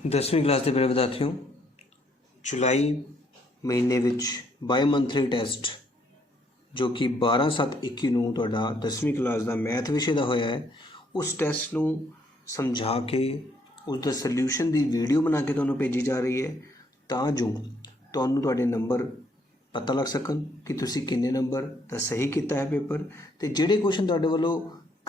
10वीं क्लास के प्यारे विद्यार्थियों, जुलाई महीने विच बाई मंथली टैसट जो कि 12/7/21 ਨੂੰ ਤੁਹਾਡਾ 10ਵੀਂ ਕਲਾਸ ਦਾ ਮੈਥ ਵਿਸ਼ੇ ਦਾ ਹੋਇਆ ਹੈ, ਉਸ ਟੈਸਟ ਨੂੰ ਸਮਝਾ ਕੇ ਉਸ ਦਾ ਸੋਲਿਊਸ਼ਨ ਦੀ ਵੀਡੀਓ ਬਣਾ ਕੇ ਤੁਹਾਨੂੰ ਭੇਜੀ ਜਾ ਰਹੀ ਹੈ ਤਾਂ ਜੋ ਤੁਹਾਨੂੰ ਤੁਹਾਡੇ ਨੰਬਰ ਪਤਾ ਲੱਗ ਸਕਣ ਕਿ ਤੁਸੀਂ ਕਿੰਨੇ ਨੰਬਰ ਦਾ ਸਹੀ ਕੀਤਾ ਹੈ ਪੇਪਰ, ਤੇ ਜਿਹੜੇ ਕੁਐਸਚਨ ਤੁਹਾਡੇ ਵੱਲੋਂ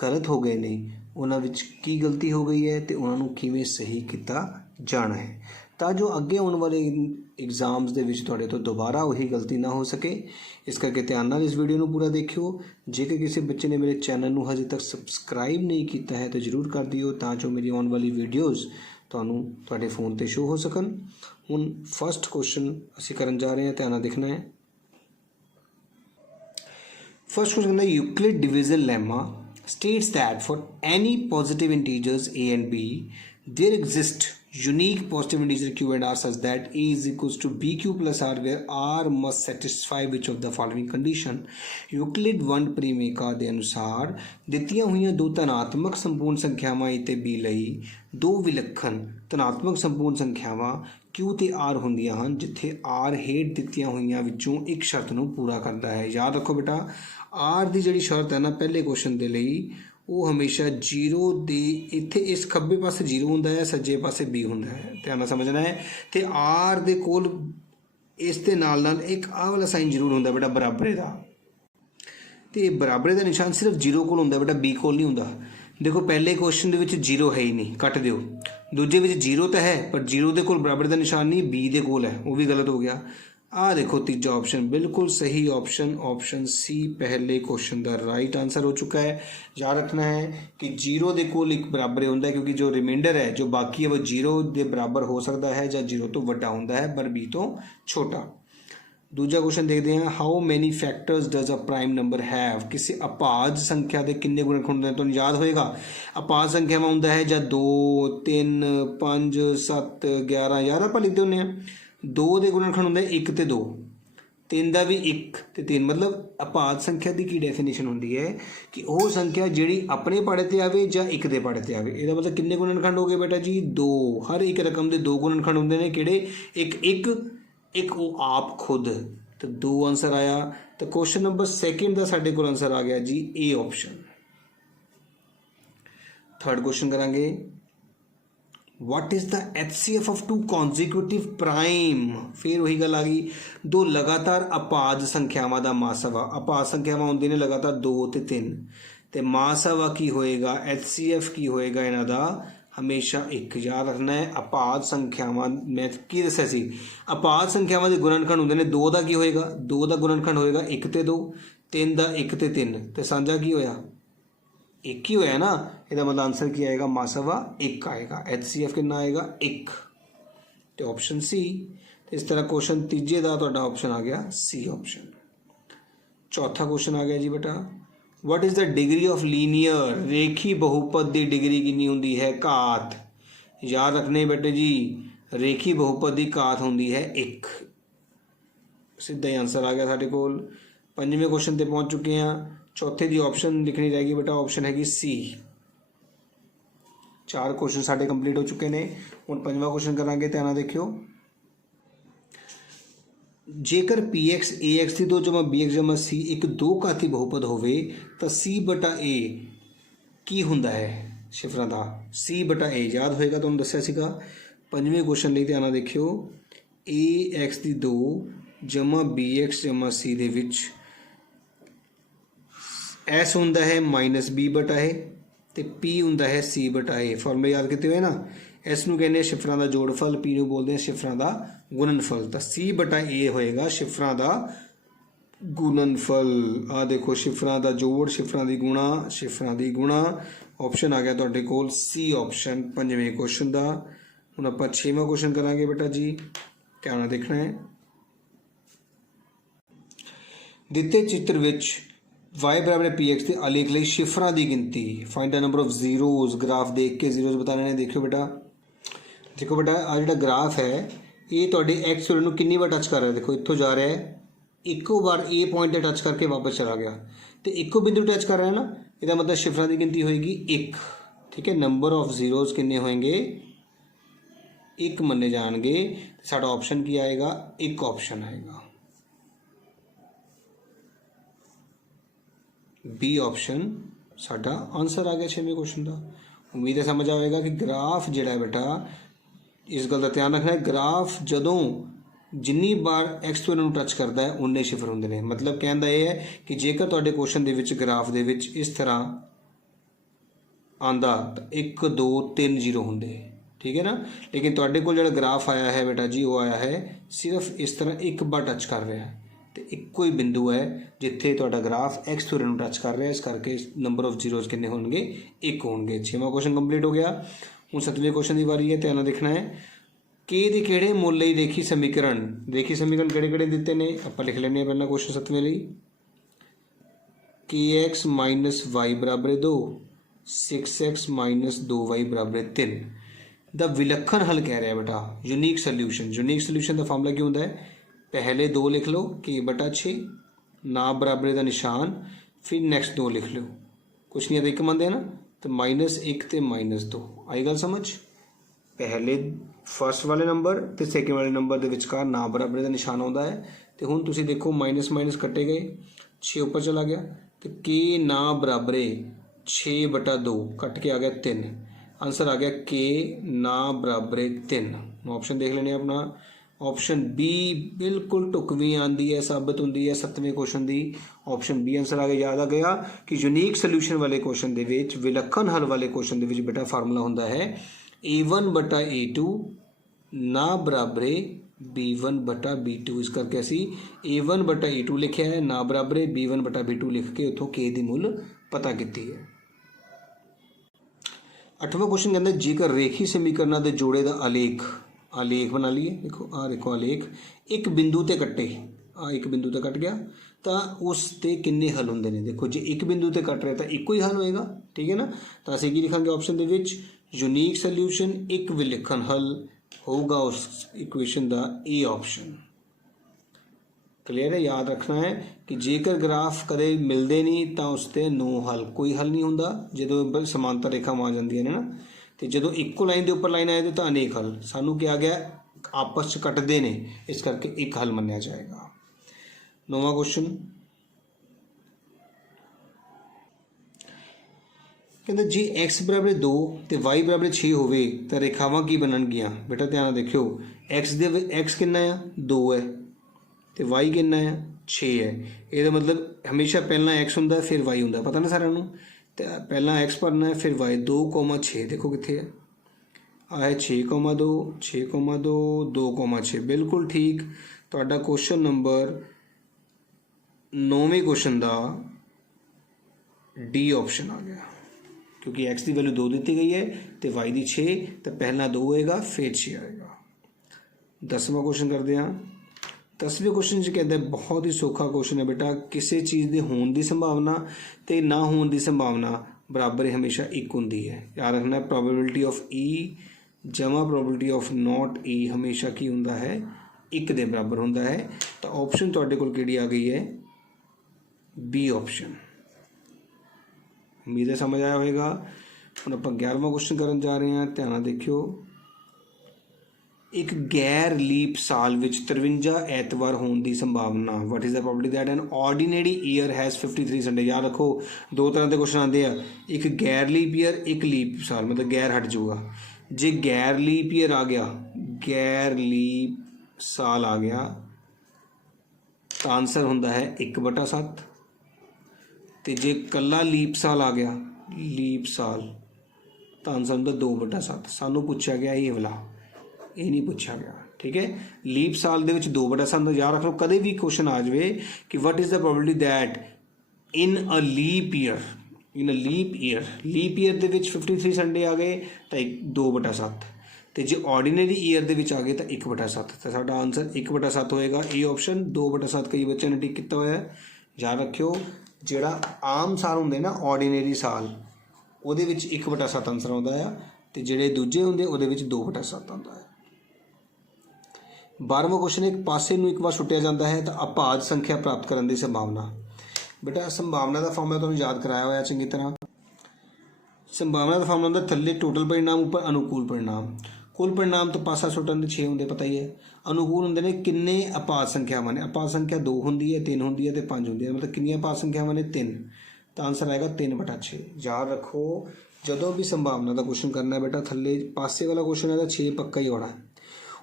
ਗਲਤ ਹੋ ਗਏ ਨੇ ਉਹਨਾਂ ਵਿੱਚ ਕੀ ਗਲਤੀ ਹੋ ਗਈ ਹੈ ਤੇ ਉਹਨਾਂ ਨੂੰ ਕਿਵੇਂ ਸਹੀ ਕੀਤਾ ਜਾਣਾ ਹੈ ਤਾਂ ਜੋ ਅੱਗੇ ਆਉਣ ਵਾਲੇ एग्जाम्स ਦੇ ਵਿੱਚ ਤੁਹਾਡੇ ਤੋਂ ਦੁਬਾਰਾ ਉਹੀ ਗਲਤੀ ਨਾ ਹੋ ਸਕੇ। ਇਸ ਕਰਕੇ ਧਿਆਨ ਨਾਲ ਇਸ ਵੀਡੀਓ ਨੂੰ ਪੂਰਾ ਦੇਖਿਓ। ਜੇਕਰ ਕਿਸੇ ਬੱਚੇ ਨੇ ਮੇਰੇ ਚੈਨਲ ਨੂੰ ਹਜੇ ਤੱਕ ਸਬਸਕ੍ਰਾਈਬ ਨਹੀਂ ਕੀਤਾ ਹੈ ਤਾਂ ਜ਼ਰੂਰ ਕਰ ਦਿਓ ਤਾਂ ਜੋ ਮੇਰੀ ਆਉਣ ਵਾਲੀ ਵੀਡੀਓਜ਼ ਤੁਹਾਨੂੰ ਤੁਹਾਡੇ ਫੋਨ ਤੇ ਸ਼ੋ ਹੋ ਸਕਣ। ਹੁਣ ਫਸਟ ਕੁਐਸਚਨ ਅਸੀਂ ਕਰਨ ਜਾ ਰਹੇ ਹਾਂ, ਧਿਆਨ ਨਾਲ ਦੇਖਣਾ ਹੈ। फर्स्ट क्वेश्चन कहना है Euclid division lemma states that for any positive integers a and b there exist unique positive integer q and r such that a is equals to bq plus r where r must satisfy which of the following condition। Euclid वंड परिमेका ਦੇ ਅਨੁਸਾਰ ਦਿੱਤੀਆਂ ਹੋਈਆਂ ਦੋ ਧਨਾਤਮਕ ਸੰਪੂਰਨ ਸੰਖਿਆਵਾਂ a ਤੇ b ਲਈ ਦੋ ਵਿਲੱਖਣ ਧਨਾਤਮਕ ਸੰਪੂਰਨ ਸੰਖਿਆਵਾਂ q ਤੇ r ਹੁੰਦੀਆਂ ਹਨ ਜਿੱਥੇ r ਹੇਠ ਦਿੱਤੀਆਂ ਹੋਈਆਂ ਵਿੱਚੋਂ ਇੱਕ ਸ਼ਰਤ ਨੂੰ ਪੂਰਾ ਕਰਦਾ ਹੈ। ਯਾਦ ਰੱਖੋ ਬੇਟਾ, r ਦੀ ਜਿਹੜੀ ਸ਼ਰਤ ਹੈ ਨਾ ਪਹਿਲੇ ਕੁਐਸਚਨ ਦੇ ਲਈ ਉਹ ਹਮੇਸ਼ਾ 0 ਦੇ ਇੱਥੇ ਇਸ ਖੱਬੇ ਪਾਸੇ 0 ਹੁੰਦਾ ਹੈ, ਸੱਜੇ ਪਾਸੇ b ਹੁੰਦਾ ਹੈ, ਧਿਆਨ ਨਾਲ ਸਮਝਣਾ ਹੈ। ਤੇ r ਦੇ ਕੋਲ ਇਸ ਦੇ ਨਾਲ ਨਾਲ ਇੱਕ ਆਹ ਵਾਲਾ ਸਾਈਨ ਜ਼ਰੂਰ ਹੁੰਦਾ ਬੇਟਾ ਬਰਾਬਰੇ ਦਾ, ਤੇ ਬਰਾਬਰੇ ਦਾ ਨਿਸ਼ਾਨ ਸਿਰਫ 0 ਕੋਲ ਹੁੰਦਾ ਬੇਟਾ, b ਕੋਲ ਨਹੀਂ ਹੁੰਦਾ। देखो पहले क्वेश्चन ਦੇ ਵਿੱਚ 0 है ही नहीं, ਕੱਟ ਦਿਓ। ਦੂਜੇ ਵਿੱਚ 0 ਤਾਂ ਹੈ ਪਰ 0 ਦੇ ਕੋਲ ਬਰਾਬਰ ਦਾ ਨਿਸ਼ਾਨ ਨਹੀਂ, b ਦੇ ਕੋਲ ਹੈ, ਉਹ ਵੀ ਗਲਤ ਹੋ ਗਿਆ। ਆਹ ਦੇਖੋ ਤੀਜਾ ਆਪਸ਼ਨ ਬਿਲकुल सही ऑप्शन सी पहले क्वेश्चन का राइट आंसर हो चुका है। याद रखना है कि 0 के कोल एक बराबर होता है क्योंकि जो रिमाइंडर है जो बाकी है वो 0 के बराबर हो सकता है या 0 तो वड्डा होता है पर b तो छोटा। दूजा क्वेश्चन देखते हैं, how many factors does a prime number have. किसी अपाज संख्या के किन्ने गुणनखंड होंगे, तो याद होएगा अपाज संख्या में होंगे है या 2 3 5 7 11। याद आप लिखते होंगे 2 के गुणनखंड होंगे 1 ते 2, 3 का भी 1 ते 3। मतलब अपाज संख्या की की डेफिनेशन होंगी है कि वह संख्या जी अपने पाड़े ते आवे या एक दे पाड़े ते आवे। इसका मतलब किन्ने गुणनखंड हो गए बेटा जी 2। हर एक रकम के 2 गुणनखंड होंगे ने किहड़े, एक वो आप खुद। तो 2 आंसर आया। तो क्वेश्चन नंबर सेकंड का साढ़े को आंसर आ गया जी ए ऑप्शन। थर्ड क्वेश्चन करांगे, what is the HCF of 2 consecutive prime. फिर वही गल आ गई, दो लगातार अपाज संख्यावां दा मासावा। अपाज संख्यावां होंदी ने लगातार 2 ते 3 ते मासावा की होएगा, HCF की होएगा इन्हां दा हमेशा 1। याद रखना है अपाज संख्यावां मैं की दस्सिया सी, अपाज संख्यावां दे गुणनखंड होंदे ने 2 का की होएगा, 2 का गुणनखंड होएगा 1 ते 2, 3 का 1 ते 3 ते सांझा की होया 1 ही होया ना। इसका मतलब आंसर की आएगा मासावा 1 आएगा। HCF कितना आएगा 1, तो ऑप्शन सी। इस तरह क्वेश्चन तीजे का तुहाडा ऑप्शन आ गया सी ऑप्शन। चौथा क्वेश्चन आ गया जी बेटा, what is the degree of linear. रेखी बहुपद की डिग्री कितनी होंगी है, घात। याद रखने बेटे जी रेखी बहुपद की घात होंगी है 1। सीधा ही आंसर आ गया साढ़े कोल। पंजवें क्वेश्चन पर पहुँच चुके हैं। चौथे की ऑप्शन लिखनी रहेगी बेटा, ऑप्शन हैगी सी। 4 क्वेश्चन साढ़े कंप्लीट हो चुके हैं। हुण पंजवां क्वेश्चन करांगे, ध्यान देखियो। जेकर px ax की 2 जमा bx जमा c एक दो घाती बहुपद होवे तो c बटा a की हुंदा है शिफरां दा, c बटा a। याद होएगा तुहानूं दस्सिया सीगा। पंजवें क्वेश्चन लई ध्यान देखियो, ax की 2 जमा bx जमा c दे विच s हुंदा है -b बटा a ते p हुंदा है c बटा a। फॉर्मूले याद कीते हुए ना, इस नूं कहने शिफरां दा जोड़फल, पी नूं बोलते हैं शिफरां दा गुणनफल। तो c बटा a होएगा शिफरां दा गुणनफल। आ देखो शिफरां दा जोड़, शिफरां दी गुणा, शिफरां दी गुणा। ऑप्शन आ गया तुहाडे कोल सी ऑप्शन पंजवें क्वेश्चन का। हुण आपां 6वां क्वेश्चन करांगे बेटा जी, ध्यान नाल देखना है। दिते चित्र विच y बराबर px के आलेख लई शिफरां की गिनती। Find the number of zeros. Graph देख के जीरोज बताने ने। देखो बेटा आ जो ग्राफ है ये तुहाडे एक्स वैल्यू कितनी बार टच कर रहा है। देखो इत्थों जा रहा है, एको बार ए पॉइंट पर टच करके वापस चला गया, तो एको बिंदु टच कर रहा है ना, इसका मतलब शिफरां की गिनती होएगी 1। ठीक है, नंबर ऑफ जीरोज कितने होंगे एक मन्ने जाएंगे, साडा ऑप्शन की आएगा, एक ऑप्शन आएगा बी ऑप्शन साडा आंसर आ गया 6वें क्वेश्चन का। उम्मीद है समझ आएगा कि ग्राफ जिहड़ा है बेटा, इस गल का ध्यान रखना है, ग्राफ जदों जिन्नी बार एक्स स्क्वायर नूं टच करता है उन्ने शिफर होंदे ने। मतलब कहण दा इह है कि जेकर तुहाडे क्वेश्चन दे विच ग्राफ दे विच इस तरह आंदा तो 1 2 3 0 होंदे, ठीक है ना। लेकिन तुहाडे कोल जिहड़ा ग्राफ आया है बेटा जी, वो आया है सिर्फ इस तरह एक बार टच कर रहा है, तो इक्को ही बिंदु है जिथे तुहाडा ग्राफ एक्स स्क्वायर नूं टच कर रहा है, इस करके नंबर ऑफ जीरोज कितने होंगे, 1 होंगे। 6वां क्वेश्चन कंप्लीट हो गया। हुण 7वें क्वेश्चन की वारी है, ध्यान देखना है के दे किहड़े मुल लई रेखी समीकरण किहड़े-किहड़े दिते ने, आपां लिख लैंदे पहला क्वेश्चन 7वें लई। के एक्स माइनस वाई बराबर 2, 6x माइनस 2y बराबर 3। द विलखण हल कह रहा है बेटा, यूनीक सोल्यूशन का फार्मूला की होंदा है, पहले 2 लिख लो के बटा 6, ना बराबरे का निशान, फिर नैक्सट 2 लिख लो, कुछ नहीं आता 1 मंनदे ना, तो -1 तो -2 आई गल समझ। पहले फर्स्ट वाले नंबर तो सैकेंड वाले नंबर के विचकार ना बराबरे का निशान आता है। तो हुण तुसीं देखो माइनस माइनस कट्टे गए, 6 ऊपर चला गया, तो के ना बराबरे 6/2 कट के आ गया 3, आंसर आ गया के ना बराबरे 3। ऑप्शन देख लेने अपना, ऑप्शन बी बिल्कुल ढुकवीं आती है, साबित होंदी है 7वें क्वेश्चन की, ऑप्शन बी आंसर आ गया। याद आ गया कि यूनीक सोल्यूशन वाले क्वेश्चन के विच, विलखण हल वाले क्वेश्चन के विच बेटा फार्मूला होंदा है A1/A2 ना बराबरे B1/B2। इस करके असी A1/A2 लिखा है, ना बराबरे B1/B2 लिख के उतों के दी मुल पता की है। 8वां क्वेश्चन कहते हैं जेकर रेखी समीकरणों के जोड़े का आलेख बना लीए। देखो आलेख एक बिंदु ते कट्टे, एक बिंदु ते कट गया तो उस ते किन्ने हल होंगे ने। देखो जे एक बिंदु ते कट रहा तो एको ही हल होएगा, ठीक है ना। तो असीं की लिखांगे ऑप्शन दे विच यूनीक सोल्यूशन, एक विलखण हल होगा उस इक्वेशन का ए ऑप्शन। क्लीयर है, याद रखना है कि जेकर ग्राफ कदे मिलते नहीं तो उसते नो हल, कोई हल नहीं होंदा जो समांतर रेखा आ जांदियां ने ना। तो जो इक्को लाइन के उपर लाइन आए तो अनेक हल, सानू क्या गया आपस च कटते ने, इस करके एक हल मन्निया जाएगा। 9वां क्वेश्चन कहते जी एक्स बराबर 2 तो वाई बराबर 6 होवे तो रेखावां की बननगियां। बेटा ध्यान देखियो, एक्स कितना है 2 है, तो वाई कितना है 6 है। ये मतलब हमेशा पहला एक्स होंदा फिर वाई होंदा, पता ना सारिਆਂ ਨੂੰ। तो पहला एक्स भरना है फिर वाई। 2,6 देखो कितने है, आ है 6,2 6,2 2,6 बिल्कुल ठीक। तो क्वेश्चन नंबर 9वें क्वेश्चन का डी ऑप्शन आ गया, क्योंकि एक्स की वैल्यू 2 दी गई है तो वाई की 6, तो पहला 2 होएगा फिर 6 आएगा। 10वां क्वेश्चन करते हैं। 10वें क्वेश्चन कहता है बहुत ही सौखा क्वेश्चन है बेटा, किसी चीज़ के होने की संभावना तो ना होने की संभावना बराबर हमेशा एक होंगी है। याद रखना प्रोबेबिलिटी ऑफ ई जमा प्रोबेबिलिटी ऑफ नॉट ई हमेशा की होंदा है, एक दे बराबर होंदा है। तो ऑप्शन तुहाडे कोल किहड़ी आ गई है, बी ऑप्शन। उम्मीद है समझ आया होगा। हुण आपां 11वां क्वेश्चन करन जा रहे हैं, ध्यान देखियो। एक गैर लीप साल विच 53 ਐਤਵਾਰ होने की संभावना, what is the probability that an ordinary year has 53 Sunday. याद रखो 2 तरह के क्वेश्चन आते हैं, एक गैर लीप ईयर एक लीप साल, मतलब गैर हट जाऊगा। जे गैर लीप ईयर आ गया, गैर लीप साल आ गया तो आंसर होंदा है 1/7। तो जे कला लीप साल आ गया, लीप साल, तो आंसर होंदा 2/7। सानू पूछा गया ये वाला, ये नहीं पूछा गया, ठीक है। लीप साल दे विच 2/7 याद रख लो। कदे भी क्वेश्चन आ जाए कि what is the probability that in a leap year, leap year दे विच 53 संडे आ गए तो 2/7, तो जे ऑर्डीनरी ईयर दे विच आ गए तो 1/7। तो साडा आंसर 1/7 होएगा, ए ऑप्शन। 2/7 कई बच्चों ने टिक किया हुआ है। याद रखियो जिहड़ा आम साल होंदे ना ऑर्डीनरी साल, उहदे विच 1/7 आंसर आता है, तो जिहड़े दूजे होंदे उहदे विच 2/7 आता है। 12वां क्वेश्चन, एक पासे नूं एक बार सुटिया जाता है तो अभाज्य संख्या प्राप्त करने की संभावना। बेटा संभावना का फॉर्मूला तुहानूं याद कराया होया चंगी तरह। संभावना का फॉर्मूला होंदा थल्ले टोटल परिणाम, ऊपर अनुकूल परिणाम। कुल परिणाम तो पासा सुटन के 6 होंगे पता ही है। अनुकूल होंगे ने किन्ने अपात संख्यावां ने, अपात संख्या 2 होंगी है, 3 होंगी है तो 5 होंगी है, मतलब कितनी अपात संख्यावां ने 3, तो आंसर आएगा 3/6। याद रखो जदों भी संभावना का क्वेश्चन करना है बेटा थले पासे वाला क्वेश्चन है तो 6 पक्का ही होना है।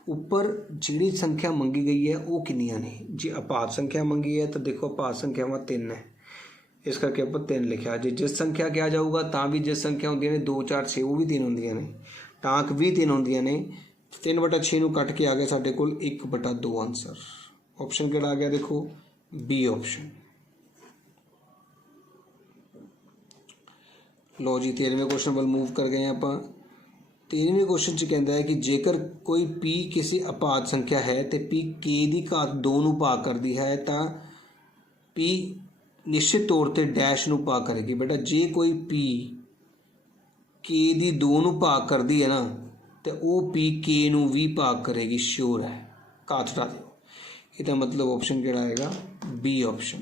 उपर जिहड़ी संख्या मंगी गई है वो कितनियां ने, जी अपात संख्या मंगी है तो देखो अपात संख्यावां 3 है, इस करके आप 3 लिखा। जो जिस संख्या क्या जाऊगा तो भी जिस संख्या होंगे ने 2 4 6 वो भी 3 होंगे ने, टाँक भी 3 होंगे ने। 3/6 नूं कट के आ गया साढ़े कोल 1/2 आंसर। ऑप्शन किहड़ा आ गया देखो बी ऑप्शन। लो जी 13वें क्वेश्चन वाल मूव कर गए आप। 13वें क्वेश्चन च कहता है कि जेकर कोई पी किसी अपात संख्या है तो पी के की घात 2 नूं भाग करती है तो पी निश्चित तौर पर डैश नूं भाग करेगी। बेटा जे कोई पी के की 2 नूं भाग करती है ना तो वह पी के नूं भी भाग करेगी, श्योर है, घात हटा दो। इसका मतलब ऑप्शन किहड़ा आएगा बी ऑप्शन।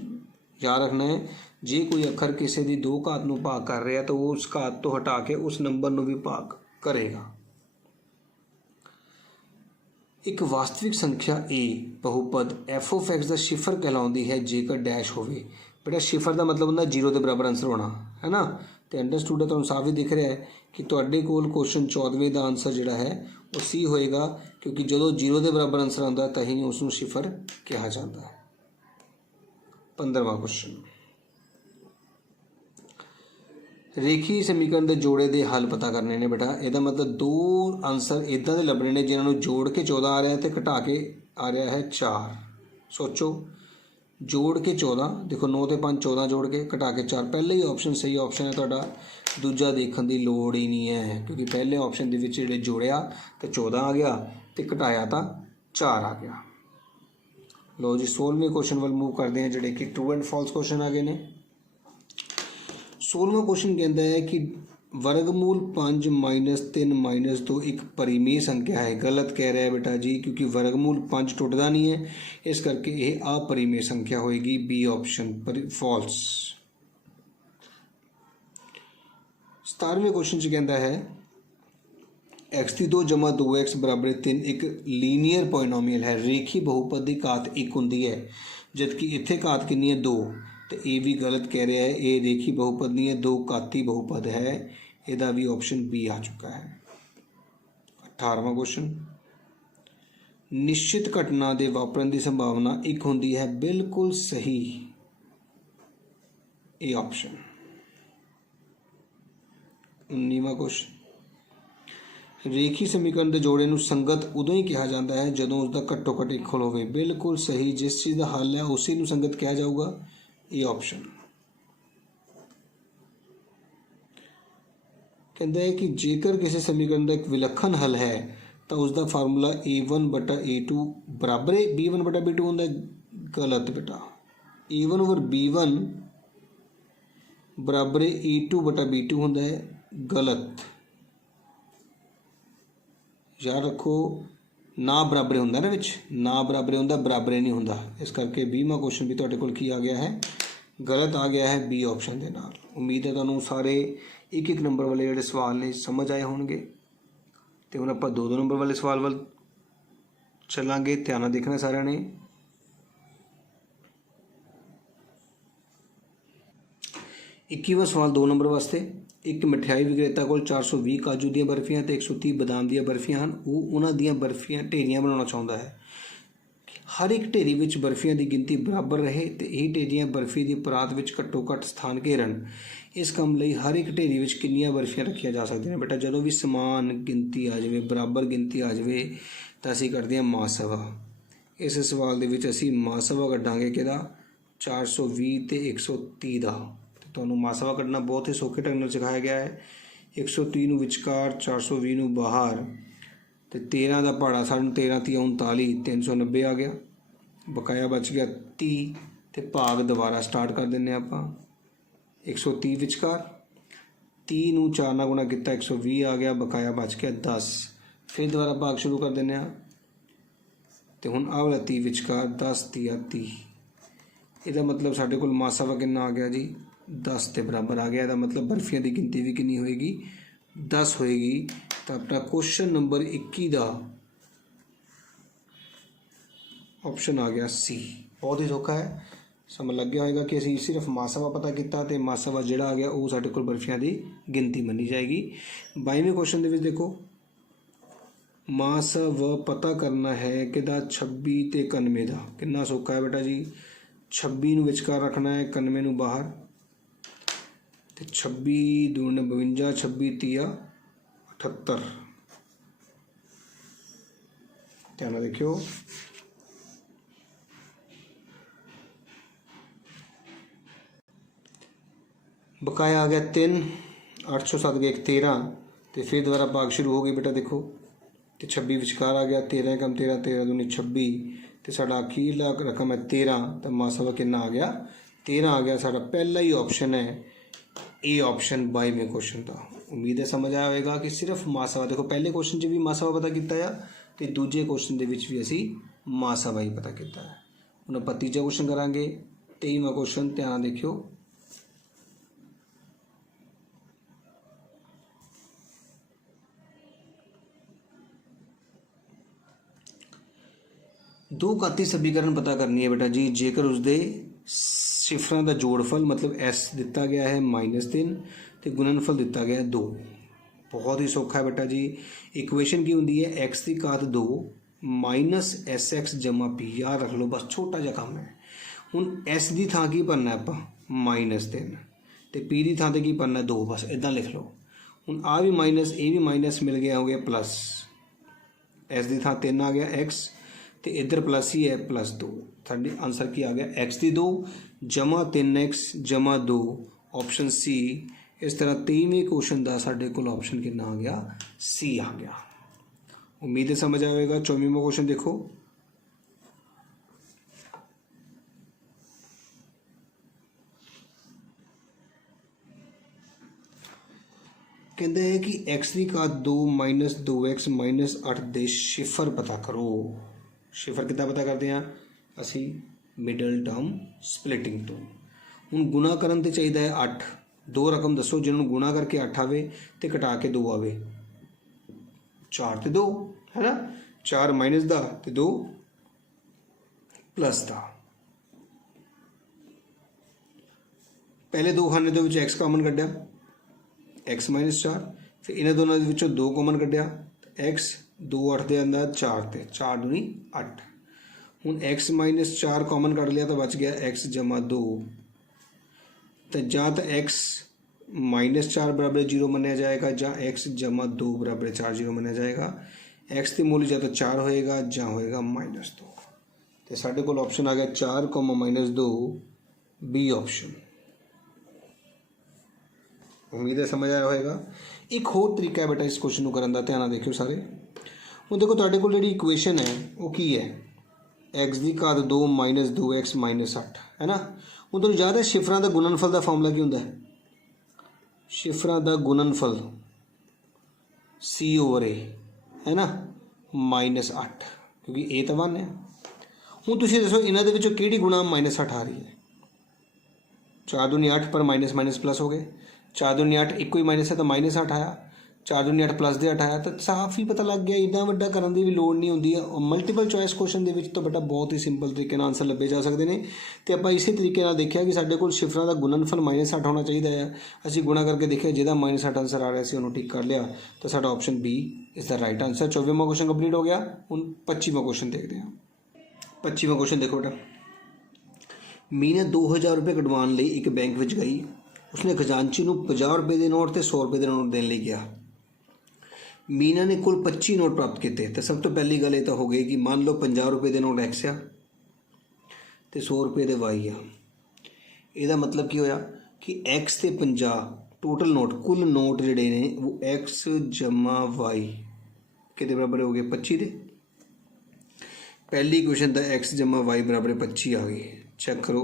याद रखना है जे कोई अखर किसी की 2 घात नूं भाग कर रहा है तो वो उस घात तो हटा के उस नंबर नूं भी भाग करेगा। एक वास्तविक संख्या ए बहुपद एफ ऑफ एक्स का शिफर कहलाती है जेकर डैश होवे। बेटा शिफर का मतलब होंगे 0 के बराबर आंसर होना है ना, तो अंडरस्टूड है, तुहानूं साफ ही दिख रहा है कि तुहाडे कोल क्वेश्चन 14वें का आंसर जिहड़ा है वो सी होएगा, क्योंकि जो 0 के बराबर आंसर आता तो ही उसनूं शिफर कहा जाता है। 15वां क्वेश्चन रेखी समीकरण के जोड़े के हल पता करने ने। बेटा यदा मतलब 2 आंसर इदा के लभने ने जिन्होंने जोड़ के 14 आ रहा है तो घटा के आ रहा है 4। सोचो जोड़ के 14, देखो 9 ते 5 14 जोड़ के घटा के 4, पहले ही ऑप्शन सही ऑप्शन है तुहाडा, दूजा देखने की लोड़ ही नहीं है क्योंकि पहले ऑप्शन के विच जिहड़े जोड़िया तो 14 आ गया तो घटाया तो 4 आ गया। लो जी 16वें क्वेश्चन वाल मूव करते हैं जिहड़े कि ट्रू एंड फॉल्स क्वेश्चन आ गए ने। 16वां क्वेश्चन कहता है कि वर्गमूल 5 - 3 - 2 एक परिमेय संख्या है। गलत कह रहा है बेटा जी, क्योंकि वर्गमूल 5 टुटदा नहीं है, इस करके यह अपरिमेय संख्या होएगी, बी ऑप्शन पर फॉल्स। 17वें क्वेश्चन च कहता है x3 जमा 2x बराबर 3 एक लीनियर पोलिनोमियल है, रेखी बहुपद की घात 1 होंगी है, जबकि इत्थे घात कितनी है 2, तो ये भी गलत कह रहा है, ये रेखी बहुपद नहीं है, 2 घाती बहुपद है, यदा भी ऑप्शन बी आ चुका है। 18वां क्वेश्चन निश्चित घटना के वापरन की संभावना 1 होंगी है, बिल्कुल सही, ये ऑप्शन। 19वां क्वेश्चन रेखी समीकरण के जोड़े नूं संगत उदों ही कहा जाता है जदों उसका घट्टो घट 1 हल होवे, बिल्कुल सही, जिस चीज़ का हल है उसी नूं संगत कहा जाऊगा, ये ऑप्शन। कहता है कि जेकर किसी समीकरण का एक विलक्षण हल है तो उसका फार्मूला a1/a2 बराबर b1/b2 होंगे, गलत बेटा, a1/b1 बराबर a2/b2 होंगे, गलत। याद रखो ना बराबर होंगे ना विच, ना बराबर होंगे बराबर नहीं होंगे, इस करके 20वां क्वेश्चन भी तुहाडे कोल की आ गया है, गलत आ गया है बी ऑप्शन के नाल। उम्मीद है तुहानूं सारे एक एक नंबर वाले जिहड़े सवाल ने समझ आए होणगे। तो हुण आपां 2-2 नंबर वाले सवाल वाल चलांगे, ध्यान नाल देखना सारिआं ने। 21वां सवाल 2 नंबर वास्ते, एक मिठाई विक्रेता को 420 काजू दी बर्फियां तो 130 बदाम दी बर्फियां हैं, वो उन्होंने दी बर्फियां ढेरियां बनाना चाहता है। हर एक ढेरी विच बर्फियां की गिनती बराबर रहे तो यही ढेरियां बर्फी की परात विच घट्टो घट्ट स्थान घेरन। इस काम लई हर एक ढेरी विच कितनियां बर्फियां रखिया जा सकदियां। बेटा जदों भी समान गिनती आ जाए, बराबर गिनती आ जाए तो असीं करदे हां मासवा। इस सवाल दे विच असीं मासवा कड्डांगे किहदा 420 ते 130 दा। तुहानूं मासवा कढ़ना बहुत ही सौखे ढंग नाल सिखाया गया है। 130 नूं विचकार, 420 नूं बाहर, तो 13 का पहाड़ा सानूं 13 × 39 390 आ गया, बकाया बच गया 30, तो भाग दोबारा स्टार्ट कर दें आपां। 130 विचकार, 30 नूं 4 नाल गुणा किया 120 आ गया, बकाया बच गया 10, फिर दोबारा भाग शुरू कर दें। तो हुण आह वाला 30 विचकार, 10 × 30, इसका मतलब साढ़े कोल मासावा कितना आ गया जी 10 के बराबर आ गया। इसका मतलब बर्फियां की गिनती भी कितनी होएगी 10 होएगी। तो अपना क्वेश्चन नंबर 21 का ऑप्शन आ गया सी। बहुत ही सौखा है, समझ लग गया होगा कि असीं सिर्फ मासावा पता किया तो मासावा जिहड़ा आ गया वो साडे कोल बर्फियां की गिनती मनी जाएगी। 22वें क्वेश्चन दे विच देखो, मासावा पता करना है किहदा 26 ते 91 का। कितना सौखा है बेटा जी, 26 नूं विचकार रखना है, 91 नूं बाहर, तो 26 दूने 52, 26 तीया 78। ध्यान नाल देखियो, बकाया आ गया 3, 807 गया 1 13, तो फिर दोबारा भाग शुरू हो गई बेटा। देखो तो 26 विचकार आ गया, 13 कम 13, 13 दूनी 26, तो साडा अखीरला रकम है 13, तो मासावा कितना आ गया 13 आ गया। साडा पहला ही ऑप्शन है ए ऑप्शन 22वें क्वेश्चन का। उम्मीद है समझ आया होगा कि सिर्फ मासावा, देखो पहले क्वेश्चन च भी मासावा पता किया तो दूजे क्वेश्चन के भी असी मासावा ही पता किया है। हुण आपां तीजा क्वेश्चन करांगे, 23वां क्वेश्चन, ध्यान देखियो। दो घाती समीकरण पता करनी है बेटा जी, जेकर उसके सिफर का जोड़फल मतलब एस दिता गया है -3 तो गुणनफल दिता गया है 2। बहुत ही सौखा है बेटा जी। इक्वेशन की होंगी है एक्स की घात 2 -SX जमा पी। याद रख लो, बस छोटा जा काम है। हुण एस की थां की भरना है आपां -3 तो पी की थां ते की भरना 2, बस इदां लिख लो। हुण आ भी माइनस ए भी माइनस मिल गया, हो गया प्लस, एस की थां 3 आ गया एक्स, तो इधर प्लस ही है +2। साढ़े आंसर की आ गया एक्स की 2 जमा 3x जमा 2, ऑप्शन सी। इस तरह 23वें क्वेश्चन का साढ़े को ऑप्शन कितना आ गया, सी आ गया। उम्मीद है समझ आएगा। 24वां क्वेश्चन देखो, कहते हैं कि x की घात 2 -2x -8 दे शिफर पता करो। शिफर कितना पता करते हैं असी, मिडल टर्म स्प्लिटिंग तो। हुण गुणा करन ते चाहिए है 8, दो रकम दसो जिन्होंने गुणा करके 8 आवे तो घटा के 2 आवे, 4 ते 2 है ना, 4 माइनस दा ते 2 प्लस दा। पहले दो खाने दे विच एक्स कॉमन कढ़िया, एक्स -4, फिर इन्हां दोनों दे विचों 2 कॉमन कढ़िया, एक्स 2 8 के अंदर 4 ते 4 दूनी 8। हुण एक्स -4 कॉमन कढ़ लिया तो बच गया एक्स जमा 2, तो जां तो एक्स -4 बराबर 0 मनिया जाएगा, जां एक्स जमा 2 बराबर 4 0 मनिया जाएगा। एक्स की मूल्य या तो 4 होएगा जां होएगा -2। तो साढ़े को ऑप्शन आ गया 4, -2, बी ऑप्शन। उम्मीद है समझ आया होएगा। एक होर तरीका है बेटा इस क्वेश्चन को करन दा, ध्यान देखियो सारे। हुण देखो तुहाडे कोल जिहड़ी इक्वेशन है वो की है, एक्स की घात 2 -2x -8 है ना। हुण तुहानूं याद है शिफरां दा गुणनफल का फॉर्मूला की हुंदा है, शिफरां दा गुणनफल C/A है ना -8, क्योंकि ए तो 1 है। हुण तुसीं दसो इन्हां दे विचों किहड़ी गुणा -8 आ रही है। 4 दूनी 8 पर माइनस माइनस प्लस हो गए, 4 दूनी 8 एक ही माइनस है तो -8 आया, 4 दूनी 8 प्लस दे 8 आया, तो साफ ही पता लग गया। इन्ना वड्डा करन दी भी लोड़ नहीं होंदी है। मल्टीपल चॉइस क्वेश्चन दे विच तो बेटा बहुत ही सिंपल तरीके नाल आंसर लभे जा सकते हैं। तो आप इसी तरीके नाल देखिया कि साडे कोल शिफरां दा गुणनफल -8 होना चाहिए है। असीं गुणा करके देखिया जिहदा -8 आंसर आ रहा सी उन्होंने टिक कर लिया, तो साडा option B is the right answer. 24वां क्वेश्चन कंप्लीट हो गया। हुण 25वां क्वेश्चन देखते हैं। 25वां क्वेश्चन देखो बेटा, मीना 2000 रुपये कटवाने लई एक बैंक विच गई। उसने खजानची नूं 50 रुपये के नोट तो 100 रुपये के नोट देने लई गया। मीना ने कुल 25 नोट प्राप्त किए। तो सब तो पहली गल ये तो हो गई कि मान लो 50 रुपये के नोट एक्स आ तो 100 रुपये के वाई आ। यदा मतलब की होया कि एक्स ते 50 टोटल नोट, कुल नोट जिहड़े ने वो एक्स जमा वाई किहदे बराबर हो गए 25 के। पहली इक्वेशन तो एक्स जमा वाई बराबर 25 आ गई। चेक करो,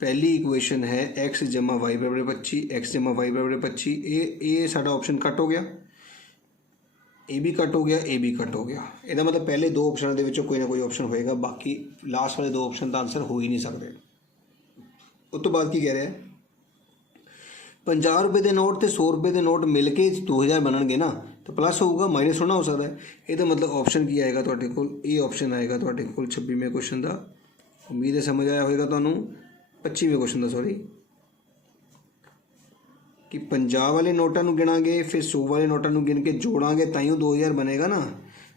पहली इक्वेशन है एक्स जमा वाई बराबर 25, एक्स जमा वाई बराबर 25। ये साडा ऑप्शन कट हो गया, ए भी कट हो गया, ए भी कट हो गया। इसका मतलब पहले दो ऑप्शनों के विचों कोई ना कोई ऑप्शन होएगा, बाकी लास्ट वाले दो ऑप्शन का आंसर हो ही नहीं सकते। उस तो बाद की कह रहे हैं, 50 रुपए के नोट तो 100 रुपए के नोट मिल के 2000 बननगे ना, तो प्लस होगा माइनस थोड़ा हो सकता है। ये मतलब ऑप्शन की आएगा तुहाडे कोल, ये ऑप्शन आएगा तुहाडे कोल 26वें क्वेश्चन का। उम्मीद है समझ आया होगा तुहानू 25वें क्वेश्चन का, सॉरी, कि 50 वाले नोटा गिनांगे फिर 100 वाले नोटा गिन के जोड़ांगे ताइयों 2000 बनेगा ना,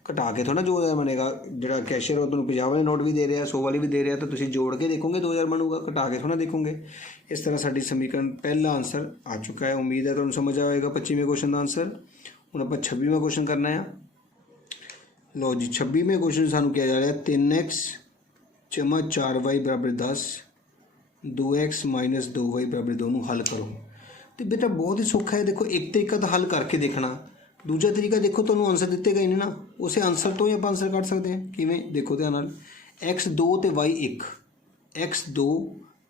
घटा के थोड़ा 2000 बनेगा। जो कैशियर हो तुम 50 वाले नोट भी दे रहा, 100 वाले भी दे रहा, तो तुम जोड़ के देखोगे 2000 बनूगा, घटा के थोड़ा देखोगे। इस तरह साडी समीकरण पहला आंसर आ चुका है। उम्मीद है तुहानू समझ आएगा 25वें क्वेश्चन का आंसर। हुण आपां 26वां क्वेश्चन करना है। लो जी 26वें क्वेश्चन सानू क्या जा रहा है, 3x + 4y = 10, 2x - 2y = 2 हल करो। तो बेटा बहुत ही सौखा है, देखो एक तरीका तो हल करके देखना, दूजा तरीका देखो तुहानू आंसर दितेगा ही नहीं ना, उस आंसर तो ही आप आंसर कढ़ सकते हैं। किवें देखो ध्यान नाल, x2 ते y1, x2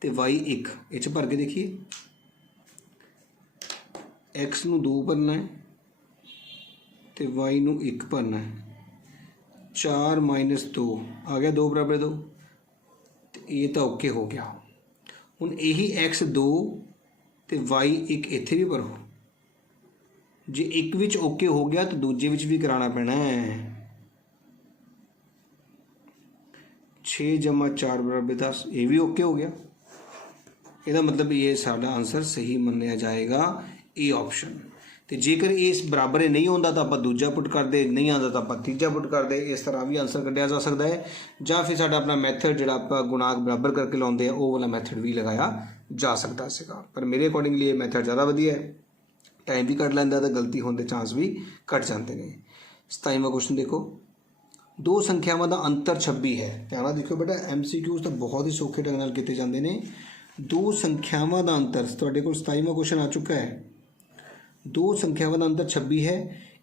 ते y1 ये च भर के देखिए, x नू 2 भरना है तो y नू 1 भरना है। 4 - 2 आ गया 2 = 2, तो ये तो ओके हो गया। हुण यही x2 ते y1 इत्थे भी भरो, जे एक विच ओके हो गया तो दूजे विच भी कराना पैना है। 6 + 4 = 10, ये भी ओके हो गया। ਇਹਦਾ मतलब ये साडा आंसर सही मन्निया जाएगा, ए ऑप्शन। तो जेकर इस बराबर नहीं होता तो आप दूजा पुट करते, नहीं आता तो आप तीजा पुट करते, इस तरह भी आंसर कढ़िया जा सकता है। ਜਾਂ फिर साडा अपना मैथड जो आप गुणांक बराबर करके लाते हैं वो वाला मैथड भी लगाया जा सकता है। पर मेरे अकॉर्डिंगली ये मैथड ज़्यादा वधिया है, टाइम भी कट लैंदा तो गलती होने के चांस भी घट जाते हैं। 27वां क्वेश्चन देखो, दो संख्यावां का अंतर 26 है। ध्यान देखो बेटा, MCQs तो बहुत ही सौखे ढंग नाल किए जाते हैं। दो संख्यावां का अंतर तुहाडे कोल 27वां क्वेश्चन आ चुका है। दो संख्यावां का अंतर 26 है,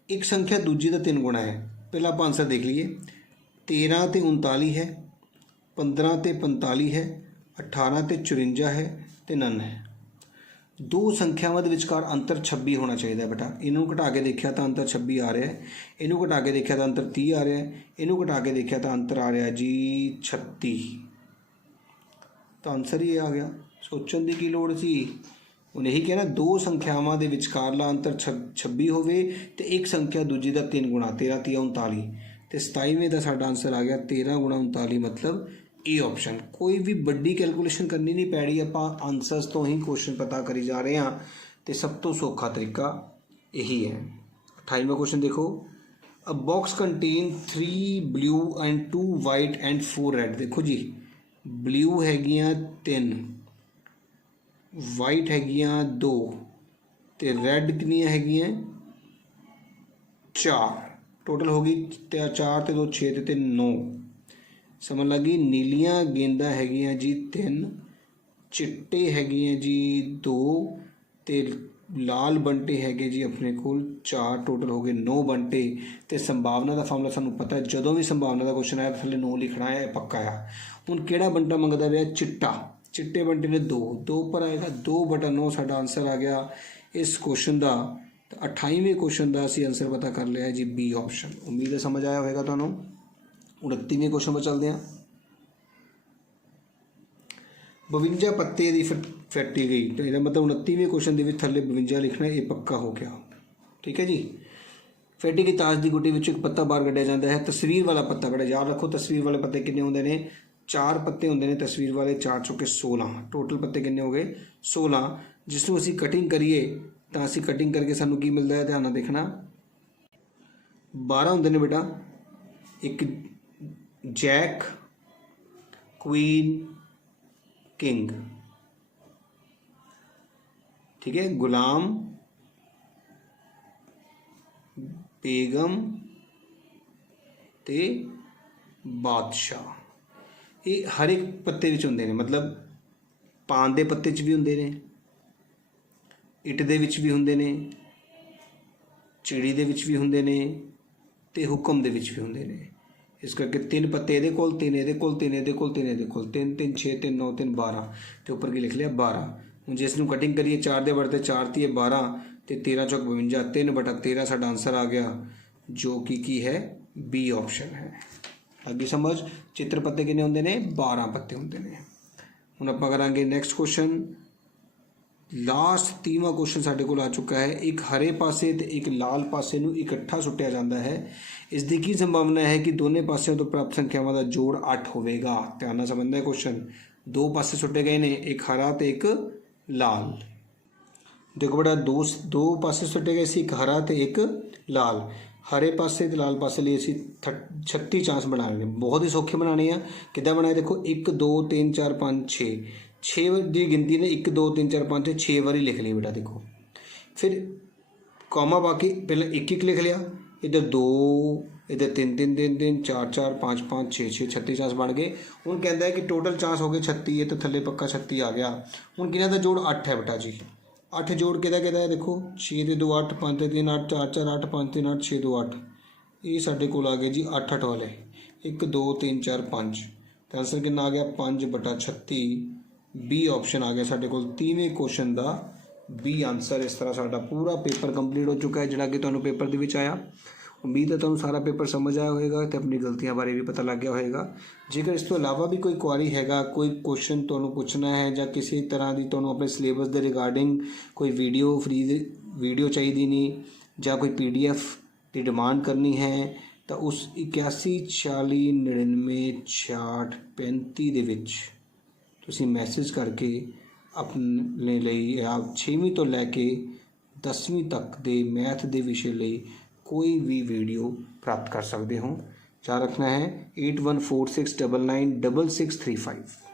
एक संख्या दूजी का 3 गुणा है। पहला आप आंसर देख लीजिए, 13 ते 39 है, 15 ते 45 है, 18 ते 54 है, ते 9 है। दो संख्यावां दे विचकार अंतर 26 होना चाहिए बेटा। इनू घटा के देखा तो अंतर 26 आ रहा है, इनू घटा के देखा तो अंतर 30 आ रहा है, इनू घटा के देखा तो अंतर आ रहा जी 36। तो आंसर ही आ गया, सोचने की लोड़ सी। उन्हें यही कहना, दो संख्यावां दे विचकारला अंतर 26 होवे ते एक संख्या दूजी का 3 गुणा, 13 × 3 = 39, तो 27वें का साडा आंसर आ गया 13 × 39 मतलब ए ऑप्शन। कोई भी बड़ी कैलकुलेशन करनी नहीं पै रही, आप आंसर्स तो ही क्वेश्चन पता करी जा रहे हैं, तो सब तो सौखा तरीका यही है। 28वां क्वेश्चन देखो, अ box contain 3 blue and 2 white and 4 red. देखो जी, ब्लू हैगियां 3, वाइट हैगियां 2, तो रेड कितनियां हैगियां 4। टोटल होगी 4 ते 2 6 ते 3 9। समझ लगी। नीलियां गेंदा हैगियां जी 3, चिट्टे हैगियां जी 2, ते लाल बंटे हैगे जी अपने कोल 4। टोटल हो गए 9 बंटे। तो संभावना का फार्मूला सानू पता है, जो भी संभावना का क्वेश्चन आया थले 9 लिखना है, पक्का है। हुण किहड़ा बंटा मंगदा पिया, चिट्टा। चिट्टे बंटे ने 2 पर आएगा, 2/9 साडा आंसर आ गया इस क्वेश्चन का। तो 28वें क्वेश्चन का असीं आंसर पता कर लिया जी, बी ऑप्शन। उम्मीद है समझ आया होगा तुहानू। 29वें क्वेश्चन पर चलते हैं। 52 पत्ते की फैक्टी गई, तो यह मतलब 29वें क्वेश्चन के थले 52 लिखना, ये पक्का हो गया। ठीक है जी। फैटी की ताश की गुटी विच एक पत्ता बाहर कढ़िया जाता है, तस्वीर वाला पत्ता। बड़ा याद रखो, तस्वीर वाले पत्ते कितने होंगे ने, 4 पत्ते होंगे ने तस्वीर वाले, 4 चौके 16। टोटल पत्ते कितने हो गए 16। जिसनों असीं कटिंग करिए तो असीं कटिंग करके सानू की मिलता है, ध्यान नाल देखना। 12 होंगे ने बेटा, एक जैक, क्वीन, किंग। ठीक है, गुलाम, बेगम ते बादशाह। ये हर एक पत्ते विच हुंदे ने, मतलब पान दे पत्ते च भी हुंदे ने, इट दे विच भी हुंदे ने, चिड़ी दे विच भी हुंदे ने, ते हुक्म दे विच भी हुंदे ने। इस करके 3 पत्ते ये कोल, 3 ये कोल, 3 ये कोल, 3 ये कोल, 3 3 6 3 9 3 12। तो ऊपर की लिख लिया 12। हूँ जिसनों कटिंग करिए 4 दे बढ़ते 4 ती 12, तो 13 चौक 52, 3/13 साडा आंसर आ गया, जो कि है बी ऑप्शन है। अगे समझ। चित्र पत्ते कितने होंगे ने, 12 पत्ते होंगे ने। हुण आपां करांगे नैक्सट क्वेश्चन। ਲਾਸਟ 30ਵਾਂ ਕੁਐਸਚਨ ਸਾਡੇ ਕੋਲ ਆ ਚੁੱਕਾ ਹੈ। ਇੱਕ ਹਰੇ ਪਾਸੇ ਤੇ ਇੱਕ ਲਾਲ ਪਾਸੇ ਨੂੰ ਇਕੱਠਾ ਸੁੱਟਿਆ ਜਾਂਦਾ ਹੈ, ਇਸ ਦੀ ਕੀ ਸੰਭਾਵਨਾ ਹੈ ਕਿ ਦੋਨੇ ਪਾਸਿਆਂ ਤੋਂ ਪ੍ਰਾਪਤ ਸੰਖਿਆਵਾਂ ਦਾ ਜੋੜ 8 ਹੋਵੇਗਾ। ਧਿਆਨ ਨਾਲ ਸਮਝਣਾ ਹੈ ਕੁਐਸਚਨ। ਦੋ ਪਾਸੇ ਸੁੱਟੇ ਗਏ ਨੇ, ਇੱਕ ਹਰਾ ਤੇ ਇੱਕ ਲਾਲ। ਦੇਖੋ ਬੇਟਾ, ਦੋ ਪਾਸੇ ਸੁੱਟੇ ਗਏ ਸੀ, ਇੱਕ ਹਰਾ ਤੇ ਇੱਕ ਲਾਲ। ਹਰੇ ਪਾਸੇ ਤੇ ਲਾਲ ਪਾਸੇ ਲਈ ਅਸੀਂ 36 ਚਾਂਸ ਬਣਾਉਣੇ ਨੇ। ਬਹੁਤ ਹੀ ਸੌਖੇ ਬਣਾਉਣੇ ਆ। ਕਿੱਦਾਂ ਬਣਾਏ ਦੇਖੋ, 1 2 3 4 5 6 ਦੀ ਗਿਣਤੀ ਨੇ 1 2 3 4 5 6 ਵਾਰੀ ਲਿਖ ਲਈ ਬੇਟਾ। ਦੇਖੋ ਫਿਰ ਕੌਮਾ ਪਾ ਕੇ ਪਹਿਲਾਂ ਇੱਕ ਇੱਕ ਲਿਖ ਲਿਆ, ਇੱਧਰ 2, ਇੱਧਰ 3 3 3 3 4 4 5 5 6 6 36 ਚਾਂਸ ਬਣ ਗਏ। ਹੁਣ ਕਹਿੰਦਾ ਹੈ ਕਿ ਟੋਟਲ ਚਾਂਸ ਹੋ ਗਏ 36, ਇਹ ਤਾਂ ਥੱਲੇ ਪੱਕਾ 36 ਆ ਗਿਆ। ਹੁਣ ਕਿਹਨਾਂ ਦਾ ਜੋੜ 8 ਹੈ ਬੇਟਾ ਜੀ। 8 ਜੋੜ ਕਿਹਦਾ ਹੈ ਦੇਖੋ, 6 ਤੇ 2 8, 5 ਤੇ 3 8, 4 4 8, 5 3 8, 6 2 8। ਇਹ ਸਾਡੇ ਕੋਲ ਆ ਗਏ ਜੀ 8 8 ਵਾਲੇ। 1 2 3 4 5 ਤਾਂ ਆਂਸਰ ਕਿੰਨਾ ਆ ਗਿਆ 5/36। ਬੀ ਆਪਸ਼ਨ ਆ ਗਿਆ ਸਾਡੇ ਕੋਲ 3ਵੇਂ ਕੁਐਸਚਨ ਦਾ ਬੀ ਆਂਸਰ। ਇਸ ਤਰ੍ਹਾਂ ਸਾਡਾ ਪੂਰਾ ਪੇਪਰ ਕੰਪਲੀਟ ਹੋ ਚੁੱਕਾ ਹੈ, ਜਿਹੜਾ ਕਿ ਤੁਹਾਨੂੰ ਪੇਪਰ ਦੇ ਵਿੱਚ ਆਇਆ। ਉਮੀਦ ਹੈ ਤੁਹਾਨੂੰ ਸਾਰਾ ਪੇਪਰ ਸਮਝ ਆਇਆ ਹੋਵੇਗਾ ਅਤੇ ਆਪਣੀ ਗਲਤੀਆਂ ਬਾਰੇ ਵੀ ਪਤਾ ਲੱਗ ਗਿਆ ਹੋਵੇਗਾ। ਜੇਕਰ ਇਸ ਤੋਂ ਇਲਾਵਾ ਵੀ ਕੋਈ ਕੁਆਰੀ ਹੈਗਾ, ਕੋਈ ਕੁਐਸਚਨ ਤੁਹਾਨੂੰ ਪੁੱਛਣਾ ਹੈ ਜਾਂ ਕਿਸੇ ਤਰ੍ਹਾਂ ਦੀ ਤੁਹਾਨੂੰ ਆਪਣੇ ਸਿਲੇਬਸ ਦੇ ਰਿਗਾਰਡਿੰਗ ਕੋਈ ਵੀਡੀਓ ਚਾਹੀਦੀ ਨਹੀਂ ਜਾਂ ਕੋਈ PDF ਦੀ ਡਿਮਾਂਡ ਕਰਨੀ ਹੈ ਤਾਂ ਉਸ 81 40 99 66 35 ਦੇ ਵਿੱਚ ਤੁਸੀਂ ਮੈਸੇਜ ਕਰਕੇ ਆਪਣੇ ਲਈ ਆਪ 6ਵੀਂ ਤੋਂ ਲੈ ਕੇ 10ਵੀਂ ਤੱਕ ਦੇ ਮੈਥ ਦੇ ਵਿਸ਼ੇ ਲਈ ਕੋਈ ਵੀ ਵੀਡੀਓ ਪ੍ਰਾਪਤ ਕਰ ਸਕਦੇ ਹੋ। ਯਾਦ ਰੱਖਣਾ ਹੈ 8146996635।